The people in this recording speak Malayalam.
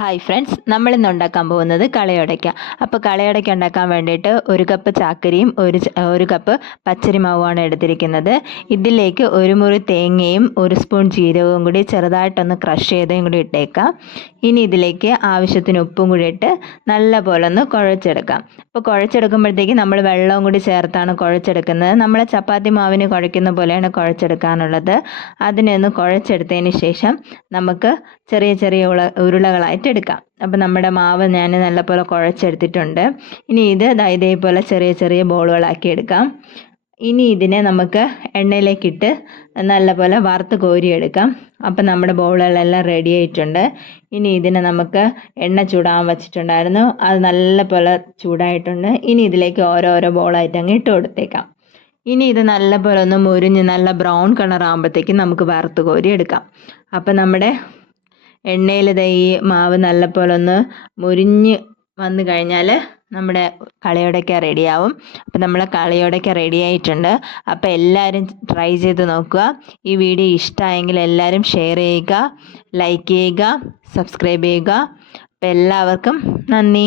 ഹായ് ഫ്രണ്ട്സ് നമ്മൾ ഇന്ന് ഉണ്ടാക്കാൻ പോകുന്നത് കളയടയ്ക്ക. അപ്പോൾ കളയടയ്ക്ക ഉണ്ടാക്കാൻ വേണ്ടിയിട്ട് ഒരു കപ്പ് ചാക്കരിയും ഒരു ഒരു കപ്പ് പച്ചരി മാവുമാണ് എടുത്തിരിക്കുന്നത്. ഇതിലേക്ക് ഒരു മുറി തേങ്ങയും ഒരു സ്പൂൺ ജീരകവും കൂടി ചെറുതായിട്ടൊന്ന് ക്രഷ് ചെയ്തതും കൂടി ഇട്ടേക്കാം. ഇനി ഇതിലേക്ക് ആവശ്യത്തിന് ഉപ്പും കൂടി ഇട്ട് നല്ല പോലെ ഒന്ന് കുഴച്ചെടുക്കാം. അപ്പോൾ കുഴച്ചെടുക്കുമ്പോഴത്തേക്ക് നമ്മൾ വെള്ളവും കൂടി ചേർത്താണ് കുഴച്ചെടുക്കുന്നത്. നമ്മൾ ചപ്പാത്തി മാവിന് കുഴയ്ക്കുന്ന പോലെയാണ് കുഴച്ചെടുക്കാനുള്ളത്. അതിനെ ഒന്ന് കുഴച്ചെടുത്തതിന് ശേഷം നമുക്ക് ചെറിയ ചെറിയ ഉള എടുക്കാം അപ്പോൾ നമ്മുടെ മാവ് ഞാൻ നല്ലപോലെ കുഴച്ചെടുത്തിട്ടുണ്ട്. ഇനി ഇത് ഇതേപോലെ ചെറിയ ചെറിയ ബോളുകളാക്കി എടുക്കാം. ഇനി ഇതിനെ നമുക്ക് എണ്ണയിലേക്കിട്ട് നല്ലപോലെ വറുത്ത് കോരിയെടുക്കാം. അപ്പം നമ്മുടെ ബോളുകളെല്ലാം റെഡി ആയിട്ടുണ്ട്. ഇനി ഇതിനെ നമുക്ക് എണ്ണ ചൂടാൻ വച്ചിട്ടുണ്ടായിരുന്നു. അത് നല്ലപോലെ ചൂടായിട്ടുണ്ട്. ഇനി ഇതിലേക്ക് ഓരോരോ ബോളായിട്ട് അങ്ങ് ഇട്ട് കൊടുത്തേക്കാം. ഇനി ഇത് നല്ലപോലെ ഒന്ന് മുരിഞ്ഞ് നല്ല ബ്രൗൺ കളർ ആകുമ്പോഴത്തേക്കും നമുക്ക് വറുത്ത് കോരി എടുക്കാം അപ്പം നമ്മുടെ എണ്ണയിൽ ഈ മാവ് നല്ലപോലെ ഒന്ന് മുരിഞ്ഞ് വന്നു കഴിഞ്ഞാൽ നമ്മുടെ കളയോടയ്ക്ക റെഡിയാവും. അപ്പം നമ്മളെ കളയോടയ്ക്ക റെഡി ആയിട്ടുണ്ട് അപ്പോൾ എല്ലാവരും ട്രൈ ചെയ്ത് നോക്കുക. ഈ വീഡിയോ ഇഷ്ടമായെങ്കിൽ എല്ലാവരും ഷെയർ ചെയ്യുക ലൈക്ക് ചെയ്യുക സബ്സ്ക്രൈബ് ചെയ്യുക. അപ്പോൾ എല്ലാവർക്കും നന്ദി.